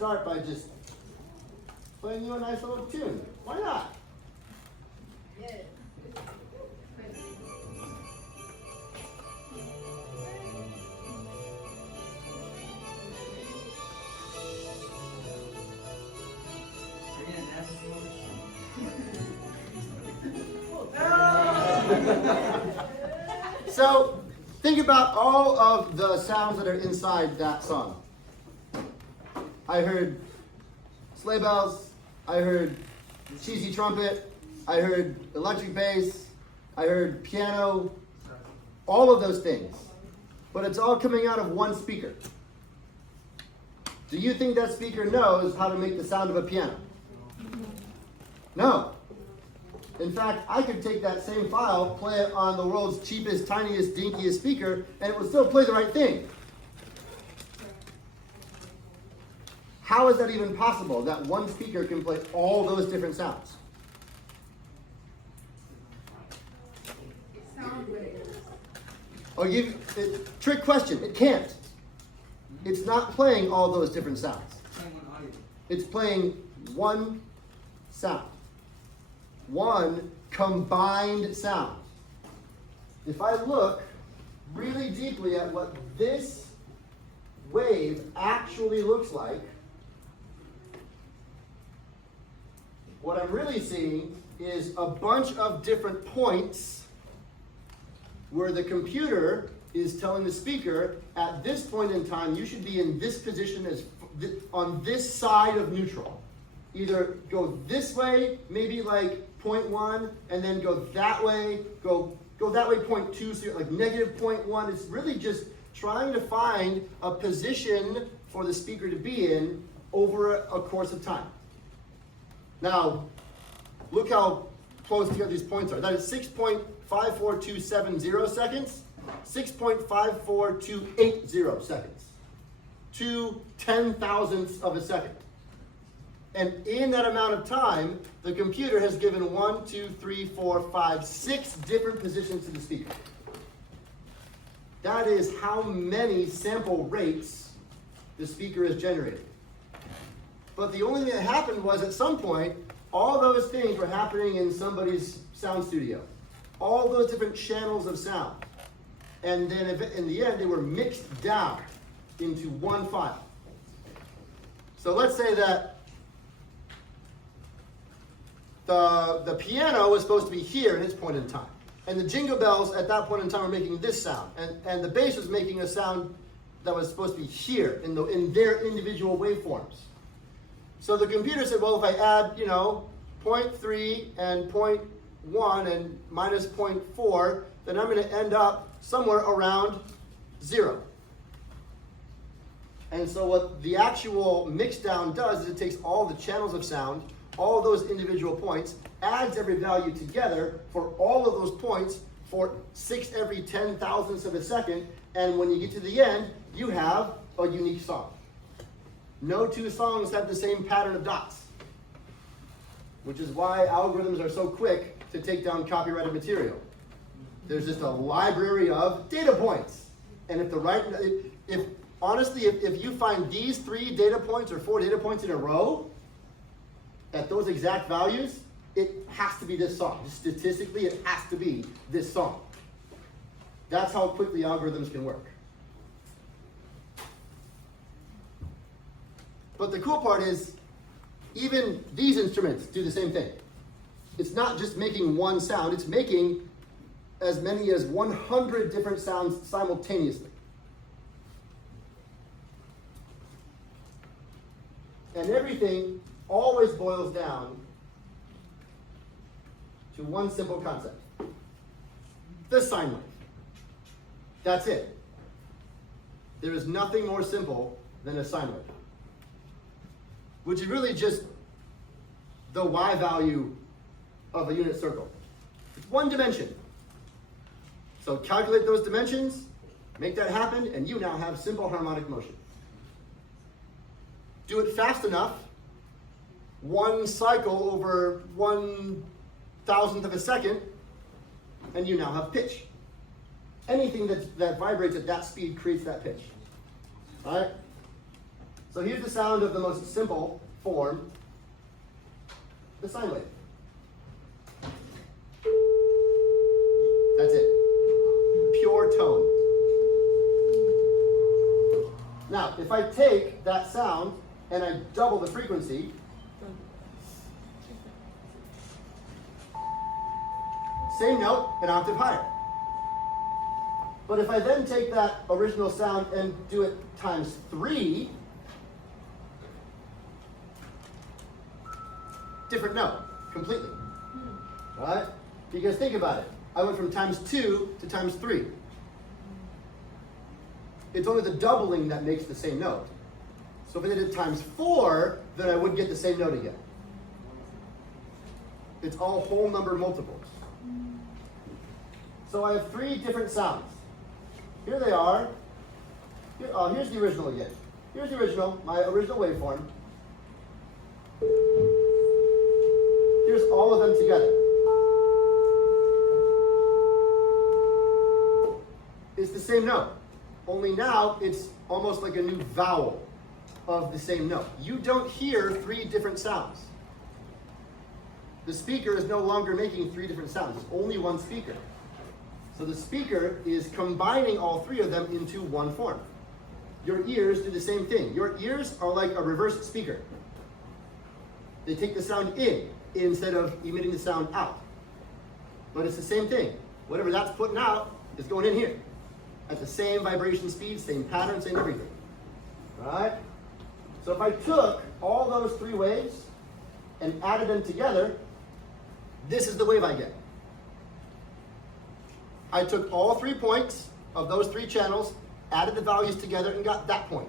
start by just playing you a nice little tune. Why not? Yes. So, think about all of the sounds that are inside that song. I heard sleigh bells, I heard cheesy trumpet, I heard electric bass, I heard piano, all of those things. But it's all coming out of one speaker. Do you think that speaker knows how to make the sound of a piano? No. In fact, I could take that same file, play it on the world's cheapest, tiniest, dinkiest speaker, and it would still play the right thing. How is that even possible, that one speaker can play all those different sounds? Sound waves. I'll give you a trick question. It can't. It's not playing all those different sounds. It's playing one sound. One combined sound. If I look really deeply at what this wave actually looks like, what I'm really seeing is a bunch of different points where the computer is telling the speaker, at this point in time, you should be in this position as on this side of neutral. Either go this way, maybe like 0.1, and then go that way, go that way 0.2, so you're like negative 0.1. It's really just trying to find a position for the speaker to be in over a course of time. Now, look how close together these points are. That is 6.54270 seconds, 6.54280 seconds. 2 10,000ths of a second. And in that amount of time, the computer has given 1, 2, 3, 4, 5, 6 different positions to the speaker. That is how many sample rates the speaker has generated. But the only thing that happened was at some point, all those things were happening in somebody's sound studio. All those different channels of sound. And then in the end, they were mixed down into one file. So let's say that the piano was supposed to be here in its point in time. And the jingle bells at that point in time were making this sound. And the bass was making a sound that was supposed to be here in their individual waveforms. So the computer said, well, if I add, 0.3 and 0.1 and minus 0.4, then I'm going to end up somewhere around 0. And so what the actual mixdown does is it takes all the channels of sound, all those individual points, adds every value together for all of those points for 6 every 10,000ths of a second, and when you get to the end, you have a unique song. No two songs have the same pattern of dots, which is why algorithms are so quick to take down copyrighted material. There's just a library of data points, and if honestly, if you find these 3 data points or 4 data points in a row at those exact values, it has to be this song. Statistically, it has to be this song. That's how quickly algorithms can work. But the cool part is, even these instruments do the same thing. It's not just making one sound, it's making as many as 100 different sounds simultaneously. And everything always boils down to one simple concept. The sine wave. That's it. There is nothing more simple than a sine wave, which is really just the y value of a unit circle. It's one dimension. So calculate those dimensions, make that happen, and you now have simple harmonic motion. Do it fast enough, one cycle over 1,000th of a second, and you now have pitch. Anything that vibrates at that speed creates that pitch. All right? So here's the sound of the most simple form, the sine wave. That's it. Pure tone. Now, if I take that sound and I double the frequency, same note, an octave higher. But if I then take that original sound and do it times 3, different note, completely. Right? Because think about it. I went from times 2 to times 3. It's only the doubling that makes the same note. So if I did it times 4, then I would get the same note again. It's all whole number multiples. So I have 3 different sounds. Here they are. Here's the original again. Here's the original, my original waveform. Here's all of them together. It's the same note, only now it's almost like a new vowel of the same note. You don't hear 3 different sounds. The speaker is no longer making 3 different sounds. It's only one speaker. So the speaker is combining all 3 of them into one form. Your ears do the same thing. Your ears are like a reverse speaker. They take the sound in instead of emitting the sound out. But it's the same thing. Whatever that's putting out is going in here. At the same vibration speed, same pattern, same everything. Right? So if I took all those 3 waves and added them together, this is the wave I get. I took all 3 points of those 3 channels, added the values together, and got that point.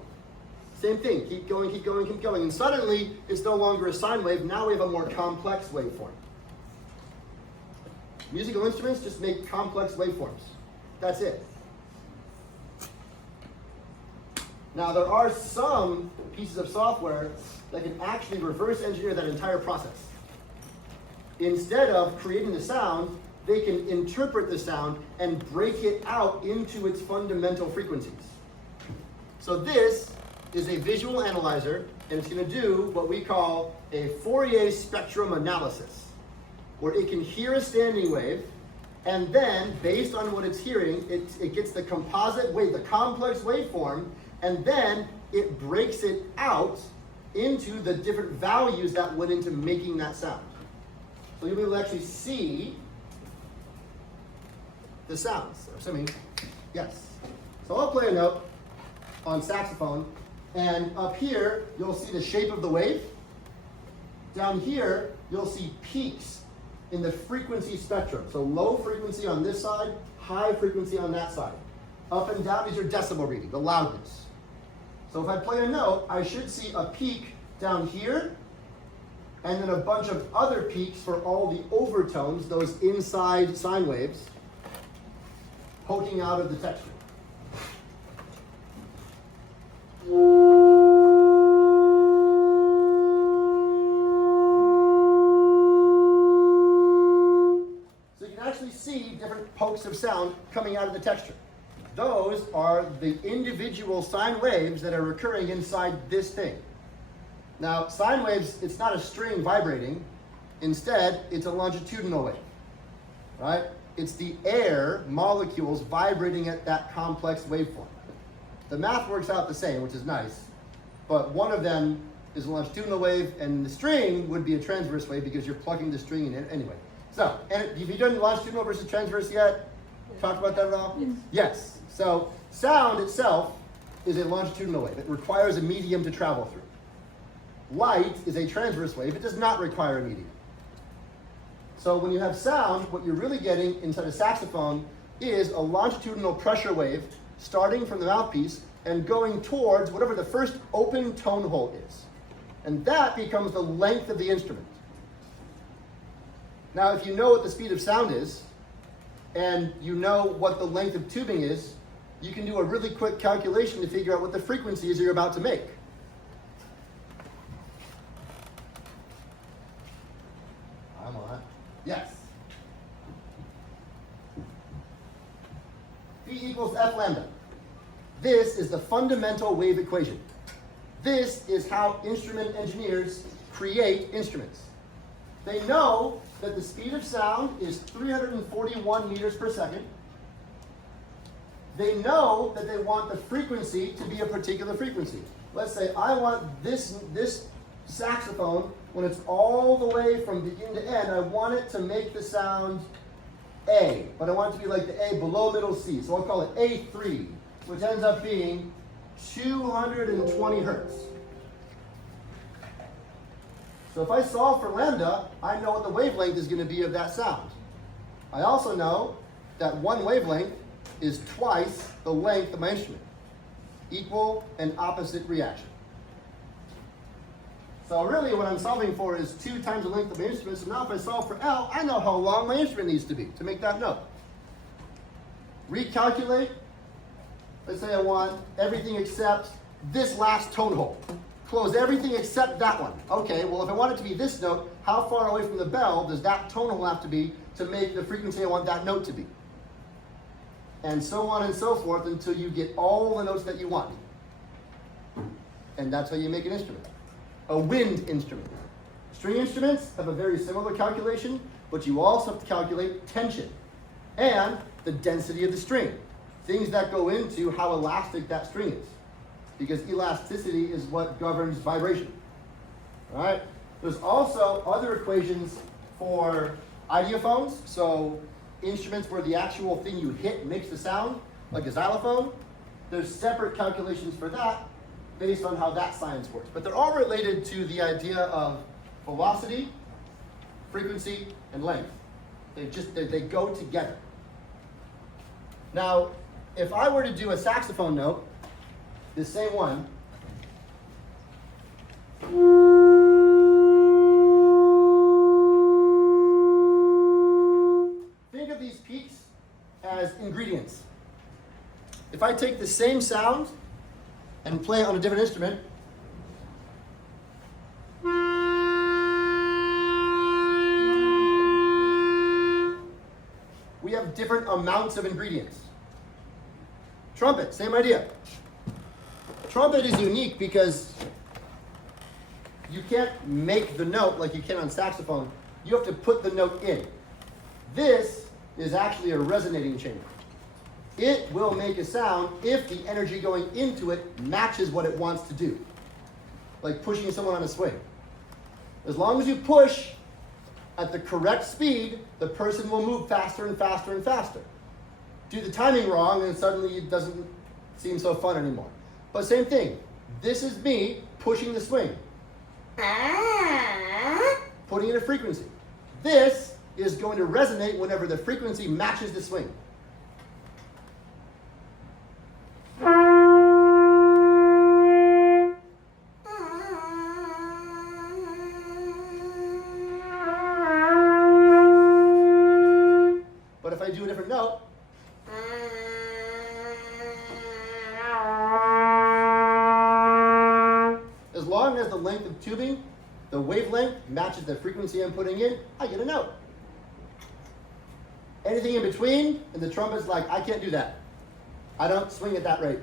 Same thing, keep going, keep going, keep going. And suddenly, it's no longer a sine wave, now we have a more complex waveform. Musical instruments just make complex waveforms. That's it. Now, there are some pieces of software that can actually reverse engineer that entire process. Instead of creating the sound, they can interpret the sound and break it out into its fundamental frequencies. So this is a visual analyzer, and it's going to do what we call a Fourier spectrum analysis, where it can hear a standing wave, and then, based on what it's hearing, it gets the composite wave, the complex waveform, and then it breaks it out into the different values that went into making that sound. So you'll be able to actually see the sounds. Assuming, yes. So I'll play a note on saxophone, and up here you'll see the shape of the wave. Down here you'll see peaks in the frequency spectrum. So low frequency on this side, high frequency on that side. Up and down is your decibel reading, the loudness. So if I play a note, I should see a peak down here, and then a bunch of other peaks for all the overtones, those inside sine waves, poking out of the texture. So you can actually see different pokes of sound coming out of the texture. Those are the individual sine waves that are recurring inside this thing. Now, sine waves, it's not a string vibrating. Instead, it's a longitudinal wave, right? It's the air molecules vibrating at that complex waveform. The math works out the same, which is nice, but one of them is a longitudinal wave, and the string would be a transverse wave because you're plugging the string in anyway. So, and have you done longitudinal versus transverse yet? Talked about that at all? Yes. Yes. So, sound itself is a longitudinal wave. It requires a medium to travel through. Light is a transverse wave. It does not require a medium. So when you have sound, what you're really getting inside a saxophone is a longitudinal pressure wave starting from the mouthpiece and going towards whatever the first open tone hole is. And that becomes the length of the instrument. Now, if you know what the speed of sound is, and you know what the length of tubing is, you can do a really quick calculation to figure out what the frequency is you're about to make. I'm on. Yes. V equals F lambda. This is the fundamental wave equation. This is how instrument engineers create instruments. They know that the speed of sound is 341 meters per second. They know that they want the frequency to be a particular frequency. Let's say I want this saxophone, when it's all the way from beginning to end, I want it to make the sound A, but I want it to be like the A below middle C. So I'll call it A3, which ends up being 220 hertz. So if I solve for lambda, I know what the wavelength is going to be of that sound. I also know that one wavelength is twice the length of my instrument. Equal and opposite reaction. So really what I'm solving for is 2 times the length of my instrument. So now if I solve for L, I know how long my instrument needs to be to make that note. Recalculate. Let's say I want everything except this last tone hole. Close everything except that one. Okay, well if I want it to be this note, how far away from the bell does that tone hole have to be to make the frequency I want that note to be? And so on and so forth until you get all the notes that you want. And that's how you make an instrument. A wind instrument. String instruments have a very similar calculation, but you also have to calculate tension and the density of the string. Things that go into how elastic that string is. Because elasticity is what governs vibration. All right? There's also other equations for ideophones. So instruments where the actual thing you hit makes the sound, like a xylophone. There's separate calculations for that based on how that science works. But they're all related to the idea of velocity, frequency, and length. They go together. Now, if I were to do a saxophone note, the same one, think of these peaks as ingredients. If I take the same sound and play it on a different instrument, we have different amounts of ingredients. Trumpet, same idea. Trumpet is unique because you can't make the note like you can on saxophone. You have to put the note in. This is actually a resonating chamber. It will make a sound if the energy going into it matches what it wants to do. Like pushing someone on a swing. As long as you push at the correct speed, the person will move faster and faster and faster. Do the timing wrong and suddenly it doesn't seem so fun anymore. But same thing. This is me pushing the swing. Putting in a frequency. This is going to resonate whenever the frequency matches the swing. But if I do a different note, as long as the length of tubing, the wavelength matches the frequency I'm putting in, I get a note. Anything in between, and the trumpet's like, I can't do that. I don't swing at that rate.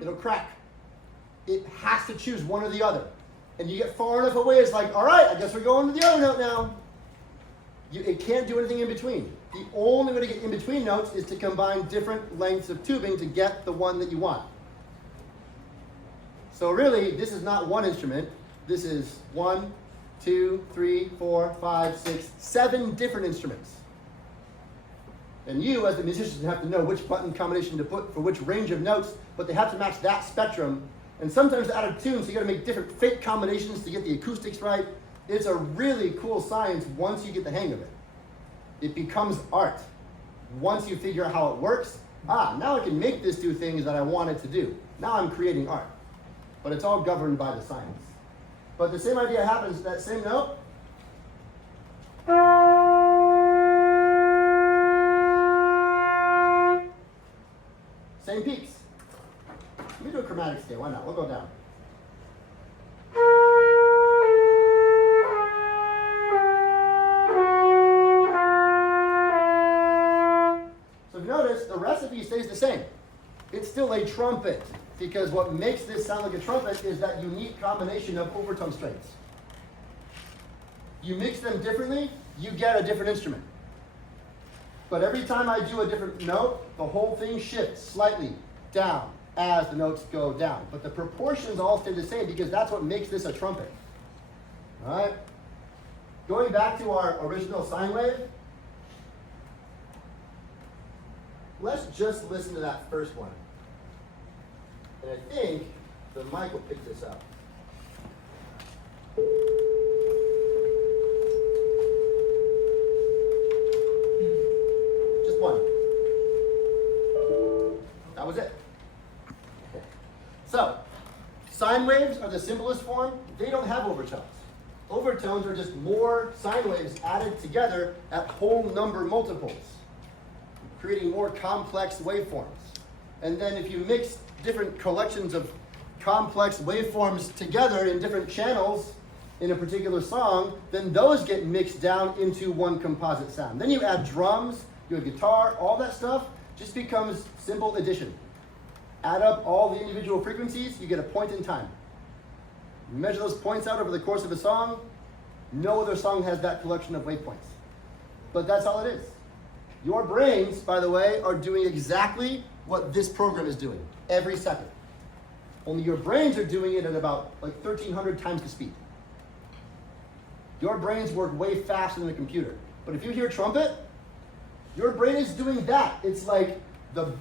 It'll crack. It has to choose one or the other. And you get far enough away, it's like, all right, I guess we're going to the other note now. It can't do anything in between. The only way to get in between notes is to combine different lengths of tubing to get the one that you want. So really, this is not one instrument. This is 1, 2, 3, 4, 5, 6, 7 different instruments. And you, as the musician, have to know which button combination to put for which range of notes, but they have to match that spectrum. And sometimes out of tune, so you got to make different fake combinations to get the acoustics right. It's a really cool science once you get the hang of it. It becomes art. Once you figure out how it works, now I can make this do things that I want it to do. Now I'm creating art. But it's all governed by the science. But the same idea happens, that same note. Same peaks. Let me do a chromatic scale, why not? We'll go down. recipe stays the same. It's still a trumpet, because what makes this sound like a trumpet is that unique combination of overtone strings. You mix them differently, you get a different instrument. But every time I do a different note, the whole thing shifts slightly down as the notes go down. But the proportions all stay the same because that's what makes this a trumpet. All right? Going back to our original sine wave, let's just listen to that first one. And I think the mic will pick this up. Just one. That was it. Okay. So, sine waves are the simplest form. They don't have overtones. Overtones are just more sine waves added together at whole number multiples, creating more complex waveforms. And then if you mix different collections of complex waveforms together in different channels in a particular song, then those get mixed down into one composite sound. Then you add drums, you have guitar, all that stuff just becomes simple addition. Add up all the individual frequencies, you get a point in time. Measure those points out over the course of a song. No other song has that collection of wavepoints. But that's all it is. Your brains, by the way, are doing exactly what this program is doing every second. Only your brains are doing it at about like 1,300 times the speed. Your brains work way faster than a computer. But if you hear trumpet, your brain is doing that. It's like the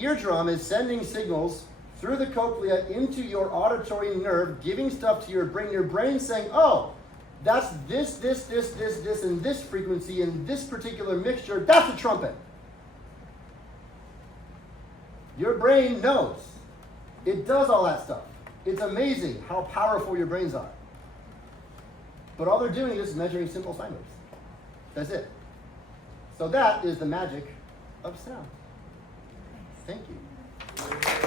eardrum is sending signals through the cochlea into your auditory nerve, giving stuff to your brain. Your brain's saying, oh, that's this, and this frequency in this particular mixture. That's a trumpet. Your brain knows. It does all that stuff. It's amazing how powerful your brains are. But all they're doing is measuring simple sine waves. That's it. So that is the magic of sound. Thank you.